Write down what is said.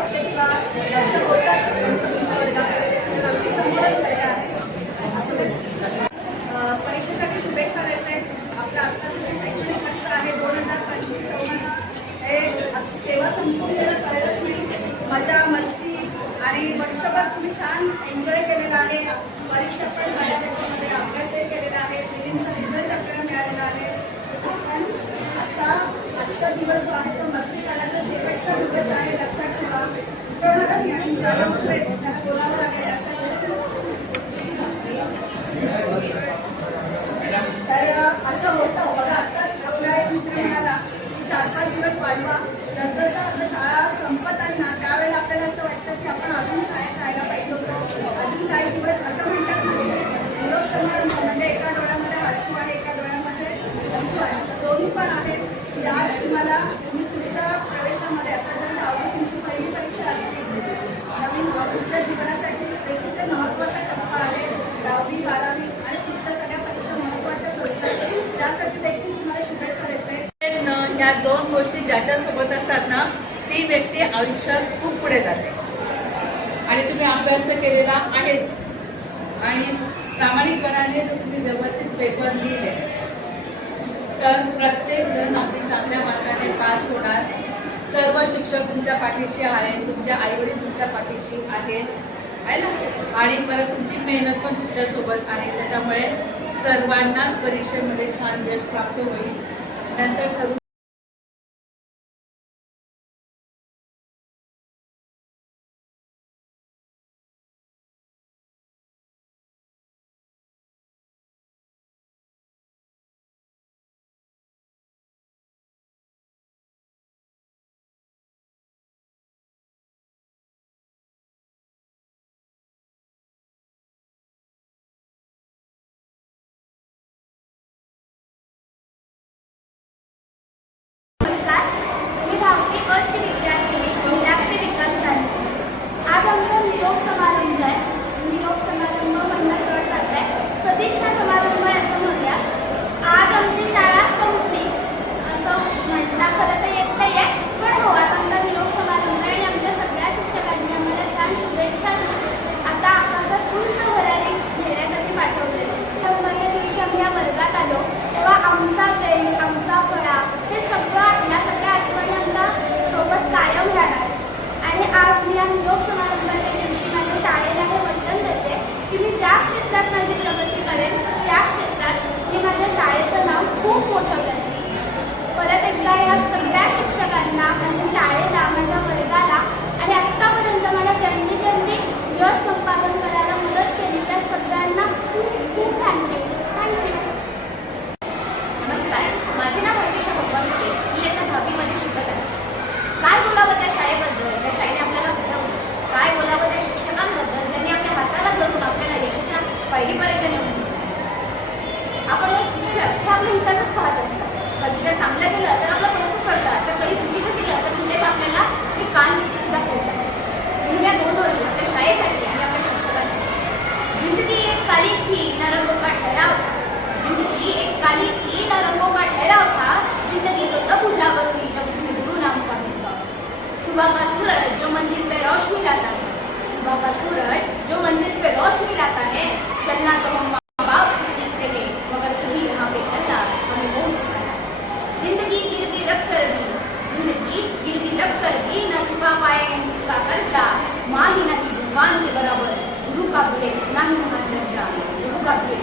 होते किंवा लक्ष होताच तुमच्या वर्गाकडे अगदी समोरच वर्ग आहे. असं परीक्षेसाठी शुभेच्छा देते. आपलं आत्ताचं जे शैक्षणिक वर्ष आहे 2025-26 हे तेव्हा संपूर्णतेला कळलंच नाही. मजा मस्ती आणि वर्षभर तुम्ही छान एन्जॉय केलेला आहे. परीक्षा पण झाल्या, त्याच्यामध्ये अभ्यासही केलेला आहे. प्रिलिमचा रिझल्ट आपल्याला मिळालेला आहे. पण आता आजचा दिवस जो आहे तो मस्ती करण्याचा शेवटचा दिवस आहे. लक्षात ठेवा. कोणाला मी ज्याला त्याला बोलावं लागेल लक्षात ठेवा. तर असं होतं बघा. आत्ताच आपला एक मित्र म्हणाला की 4-5 दिवस वाढवा. जसं आता शाळा संपत आली ना त्यावेळेला आपल्याला असं वाटतं की आपण अजून शाळेत राहायला पाहिजे होतं. अजून काही दिवस असं म्हणतात ना की निरोप समारंभ म्हणजे एका डोळ्यामध्ये हसू आणि एका डोळ्यामध्ये हसू आहे. तर दोन्ही पण आहेत की आज तुम्ही पुढच्या प्रवेशामध्ये आता जर 10वी तुमची पहिली परीक्षा असली नवीन पुढच्या जीवनासाठी देखील ते महत्त्वाचा टप्पा आहे. 10वी 12वी आणि पुढच्या सगळ्या परीक्षा महत्त्वाच्याच असतात. त्यासाठी देखील तुम्हाला शुभेच्छा देते. या दोन गोष्टी ज्याच्यासोबत असतात ना ती व्यक्ती आयुष्यात खूप पुढे जाते. आणि तुम्ही अभ्यास केलेला आहेच आणि प्रामाणिकपणाने जर तुम्ही व्यवस्थित पेपर लिहिले तर प्रत्येक जण अगदी चांगल्या मार्गाने पास होणार. सर्व शिक्षक तुमच्या पाठीशी आहेत, तुमचे आईवडील तुमच्या पाठीशी आहेत आहे ना. आणि परत तुमची मेहनत पण तुमच्यासोबत आहे. त्याच्यामुळे सर्वांनाच परीक्षेमध्ये छान यश प्राप्त होईल. नंतर आज आमचा निरोप समारंभ आहे. निरोप समारंभ म्हणणं सरळ जात आहे. सदिच्छा समारंभ आहे असं म्हणूया. आज आमची शाळा संपली असं म्हणता खरं तर येत नाही आहे. पण हो, आज आमचा निरोप समारंभ आहे आणि आमच्या सगळ्या शिक्षकांनी आम्हाला छान शुभेच्छा देऊन आता आकाशात उंच भरारी घेण्यासाठी पाठवलेले. समारंभाच्या दिवशी आम्ही या वर्गात आलो तेव्हा आमचा बेंच, आमचा फळा हे सगळं या सगळ्या आठवणी आमच्या सोबत कायम राहणार. आणि आज मी या निरोप समारंभाच्या दिवशी माझ्या शाळेला हे वचन देते की मी ज्या क्षेत्रात माझी प्रगती करेन त्या क्षेत्रात मी माझ्या शाळेचं नाव खूप मोठं करेन. परत एकदा या सगळ्या शिक्षकांना, माझ्या शाळेला, माझ्या वर्गाला आणि आत्तापर्यंत मला ज्यांनी ज्यांनी यश संपादन करायला मदत केली त्या सगळ्यांना खूप खूप थँक्यू. नमस्कार, माझे नाव हर्षा भगवान होते. मी आता 10वीमध्ये शिकत आहे. काय बोलावं त्या शाळेबद्दल, त्या शाळेने आपल्याला घडवलं. काय बोलावं त्या शिक्षकांबद्दल ज्यांनी आपल्या हाताला धरून आपल्याला यशाच्या पायरीपर्यंत नेऊन पोहोचवलं. आपण हे शिक्षक हे आपल्या हिताचंच पाहत असतात. कधी जर चांगलं केलं तर आपलं कौतुक करतात, तर कधी चुकीचं केलं तर तिथेच आपल्याला हे कान सुद्धा होतात. म्हणून या 2 ओळी आपल्या शाळेसाठी आणि आपल्या शिक्षकांसाठी. जिंदगी एक काली थी न रंगों का ठहराव था. जिंदगी एक काली थी न रंगों का ठहराव था. जिंदगी तो तब उजागर हुई जब उसमें गुरु नाम का भेदभाव. सुबह का सूरज जो मंजिल पे रोशनी लाता है, सुबह का सूरज जो मंजिल पे रोशनी लाता है. चलना तो हम माँ बाप से सीखते हैं मगर सही राह पे चलना हमें वो सिखाता है. जिंदगी गिरवी रख कर भी, जिंदगी गिरवी रख कर भी न चुका पाएंगे उसका कर्जा. माँ ही नहीं भगवान के बराबर, गुरु का भी है ना ही महान दर्जा. गुरु का भी